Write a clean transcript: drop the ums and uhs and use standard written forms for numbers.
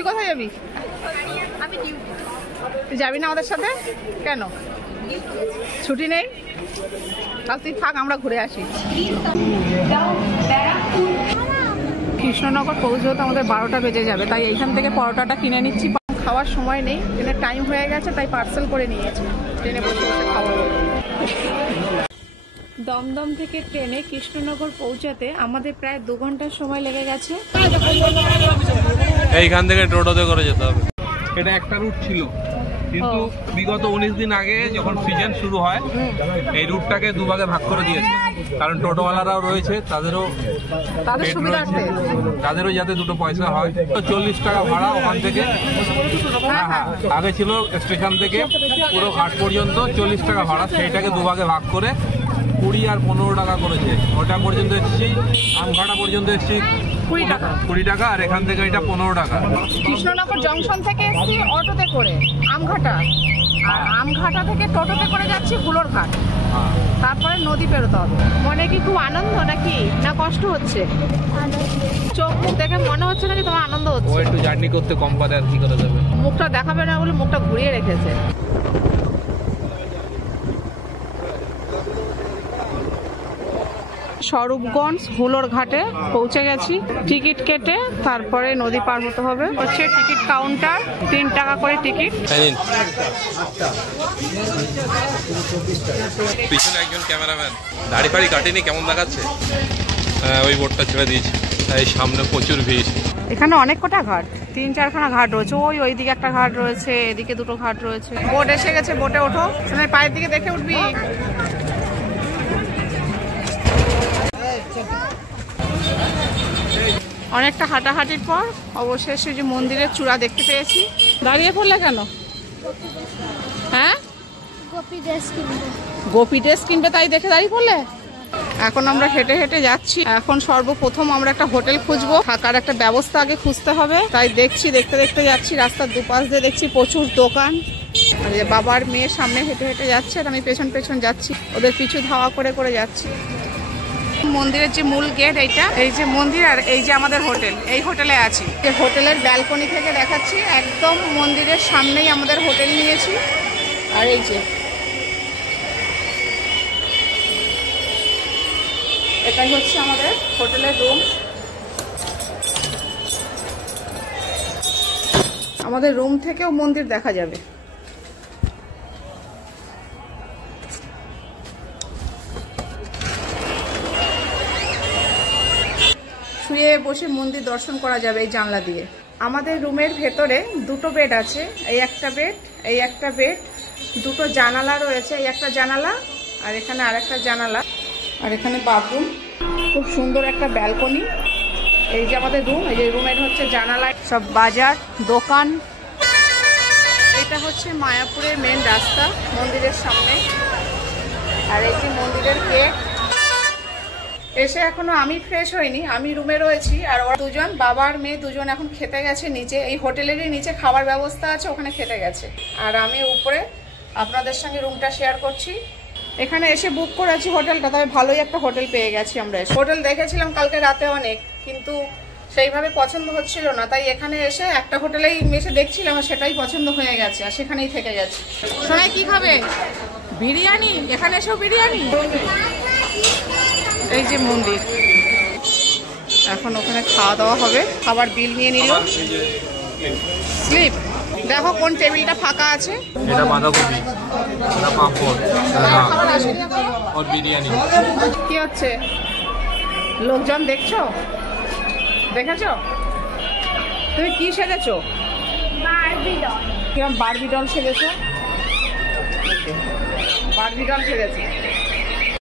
তুই কোথায় যাবি? তুই যাবি না আমাদের সাথে? কেন? ছুটি নেই? তাহলে তুই থাক, আমরা ঘুরে আসি। কৃষ্ণনগর পৌঁছতে আমাদের 12টা বেজে যাবে, তাই এইখান থেকে পরোটাটা কিনে নিচ্ছি। খাওয়ার সময় নেই, ট্রেনের টাইম হয়ে গেছে, তাই পার্সেল করে নিয়েছি। ট্রেনে বসে বসে খাওয়া। দমদম থেকে ট্রেনে কৃষ্ণনগর পৌঁছাতে আমাদের প্রায় 2 ঘন্টার সময় লেগে গেছে। এইখান থেকে টোটোতে করে যেতে হবে। এটা একটা রুট ছিল, কিন্তু বিগত 19 দিন আগে যখন সিজন শুরু হয় এই রুটটাকে দুভাগে ভাগ করে দিয়েছে, কারণ টোটোওয়ালারাও রয়েছে, তাদেরও যাতে দুটো পয়সা হয়। 40 টাকা ভাড়া ওখান থেকে। হ্যাঁ, আগে ছিল স্টেশন থেকে পুরো ঘাট পর্যন্ত 40 টাকা ভাড়া, সেইটাকে দুভাগে ভাগ করে 20 আর 15 টাকা করেছে। ওটা পর্যন্ত এসেছি, আমঘাটা পর্যন্ত এসেছি 20 টাকা, আর এখান থেকে এটা 15 টাকা। কৃষ্ণনগর জংশন থেকে এসেছি অটোতে করে আমঘাটা, আর আমঘাটা থেকে টোটোতে করে যাচ্ছি হুলোর ঘাট, তারপরে নদী পেরোতে হবে। মনে কি খুব আনন্দ নাকি না কষ্ট হচ্ছে? চোখ মুখ দেখে মনে হচ্ছে নাকি তোমার আনন্দ হচ্ছে? ও একটু জার্নি করতে কম পারে, আর কি করা যাবে। মুখটা দেখাবে না বলে মুখটা ঘুরিয়ে রেখেছে। স্বরূপগঞ্জ হুলোর ঘাটে পৌঁছে গেছি। টিকিট কেটে তারপরে নদী পার হতে হবে। হচ্ছে টিকিট কাউন্টার, 3 টাকা করে টিকিট। পিছনে একজন ক্যামেরাম্যান দাড়ি ফাড়ি কাটেনি, কেমন দেখাচ্ছে? ওই বোর্ডটা ছেড়ে দিয়েছে, তাই সামনে প্রচুর ভিড়। এখানে অনেক কটা ঘাট, 3-4খানা ঘাট রয়েছে। ওইদিকে একটা ঘাট রয়েছে, এদিকে 2টো ঘাট রয়েছে। বোট এসে গেছে, বোটে ওঠো। পায়ের দিকে দেখে উঠবি। অনেকটা হাঁটাহাঁটির পর অবশেষে যে মন্দিরের চূড়া দেখতে পেয়েছি। দাঁড়িয়ে পড়লে কেন? হ্যাঁ, গোপী ড্রেস কিনবে তাই দেখে দাঁড়িয়ে পড়লে? এখন আমরা হেঁটে হেঁটে যাচ্ছি। এখন সর্বপ্রথম আমরা একটা হোটেল খুঁজবো, থাকার একটা ব্যবস্থা আগে খুঁজতে হবে। তাই দেখছি, দেখতে দেখতে যাচ্ছি। রাস্তার দুপাশ দিয়ে দেখছি প্রচুর দোকান। বাবার মেয়ের সামনে হেঁটে হেঁটে যাচ্ছে, আর আমি পেছন পেছন যাচ্ছি, ওদের পিছু ধাওয়া করে করে যাচ্ছি। মন্দিরের যে মূল গেট এইটা, এই যে মন্দির আর এই যে আমাদের হোটেল, এই হোটেলে আছি। যে হোটেলের ব্যালকনি থেকে দেখাচ্ছি, একদম মন্দিরের সামনেই আমাদের হোটেল নিয়েছি। আর এই যে এটাই হচ্ছে আমাদের হোটেলের রুম। আমাদের রুম থেকেও মন্দির দেখা যাবে। শুয়ে বসে মন্দির দর্শন করা যাবে এই জানলা দিয়ে। আমাদের রুমের ভেতরে 2টো বেড আছে, এই একটা বেড, এই একটা বেড। 2টো জানালা রয়েছে, এই একটা জানালা আর এখানে আরেকটা জানালা। আর এখানে বাথরুম, খুব সুন্দর একটা ব্যালকনি। এই যে আমাদের রুম, এই যে রুমের হচ্ছে জানালা, সব বাজার দোকান। এটা হচ্ছে মায়াপুরের মেন রাস্তা মন্দিরের সামনে। আর এই যে মন্দিরের গেট। এসে এখনো আমি ফ্রেশ হইনি, আমি রুমে রয়েছি। আর ওরা দুজন, বাবার মেয়ে দুজন এখন খেতে গেছে নিচে। এই হোটেলেরই নিচে খাবার ব্যবস্থা আছে, ওখানে খেতে গেছে। আর আমি উপরে আপনাদের সঙ্গে রুমটা শেয়ার করছি। এখানে এসে বুক করেছি হোটেলটা, তবে ভালোই একটা হোটেল পেয়ে গেছি আমরা। হোটেল দেখেছিলাম কালকে রাতে অনেক, কিন্তু সেইভাবে পছন্দ হচ্ছিল না, তাই এখানে এসে একটা হোটেলেই এসে দেখছিলাম, আর সেটাই পছন্দ হয়ে গেছে, আর সেখানেই থেকে গেছে। সোনাই কি খাবে? বিরিয়ানি? এখানে এসেও বিরিয়ানি। এই যে মন্দির, এখন ওখানে খাওয়া দাওয়া হবে। খাবার বিল নিয়ে নিল, স্লিপ। দেখো কোন টেবিলটা ফাঁকা আছে। এটা বাঁধাকপি, এটা পাঁপড় আর বিরিয়ানি। কি হচ্ছে? লোকজন দেখছো? দেখেছো? তুমি কি সেজেছো? Barbie doll. কিরম বারবি ডল সেজেছো? Barbie doll সেজেছো।